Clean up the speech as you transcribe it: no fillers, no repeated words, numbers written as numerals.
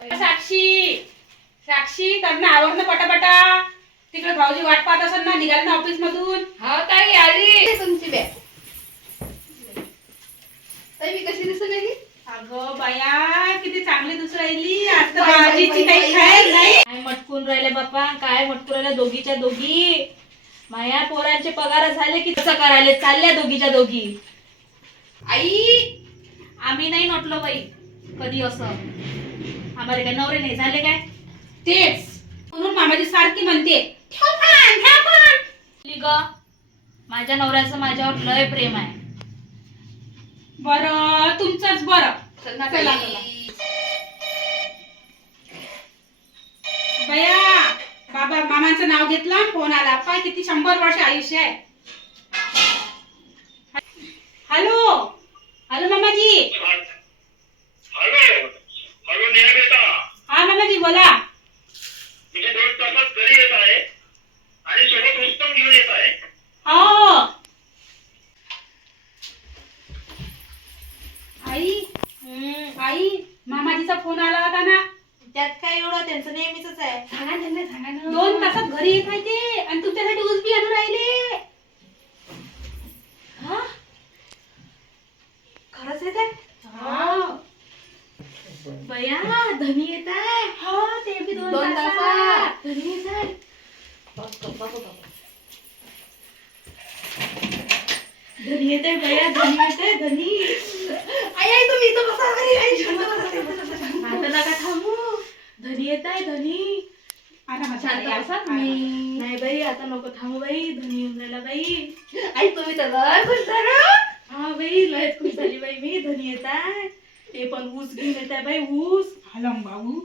साक्षी साक्षी करणं आवरणं पटापटा. तिकडे भाऊजी वाट पाहत असेल ना, निघाल ना ऑफिस मधून. हा ताई आली तुमची बॅग. ताई मी कशी दिसून राहिली? अगं बाया किती चांगली दिसून राहिली. आज तर भाजीची काही खायला नाही. काय मटकून राहिले बाप्पा, काय मटकून राहिले दोघीच्या दोघी. माया पोरांचे पगार झाले की कसं करायले चालल्या दोघीच्या दोघी. आई आम्ही नाही नटलो बाई कधी असं. आम्हाला काय नवरे नाही झाले काय? तेच म्हणून मामाजी सारखी म्हणते ठेव पान, ठेव पान. ग माझ्या नवऱ्याचं माझ्यावर लय प्रेम आहे. बरं तुमचंच बरं. चला चला, ताई. बया बाबा मामांचं नाव घेतलं, फोन आला. पाय किती 100 वर्ष आयुष्य आहे. हॅलो हॅलो मामाजी. हॅलो हॅलो नेहा बेटा, हा मामाजी बोला. मी 2 तासात घरी येत आहे आणि सोबत उत्तम घेऊन येत आहे. हो आई आई मामाजीचा फोन आला होता ना. त्यात काय एवढं, त्यांचं नेहमीच आहे. सांगा त्यांना, सांगा ना. 2 तासात घरी येत आहे ते आणि तुमच्यासाठी उजबी आणून राहिले. हा खरंच येत आहे? हो बया धनी येत आहे. हो ते बी 2 2 तासात. तासात. धनी येत आहे. धनी येत आहे बया, धनी येत आहे धनी. आई आई तुम्ही इथं बसा. आई आई शांत बसा. आता नका थांबू. धनी येत आहे धनी. शांत बसा तुम्ही. नाही बाई आता नको थांबू बाई. धनी येऊन राहिला बाई. आई तुम्ही तर लय खुश झाला. हा बाई लय खुश झाली बाई मी. धनी येत आहे. ते पण ऊस घेऊन येत आहे बाई. ऊस हलम बाबू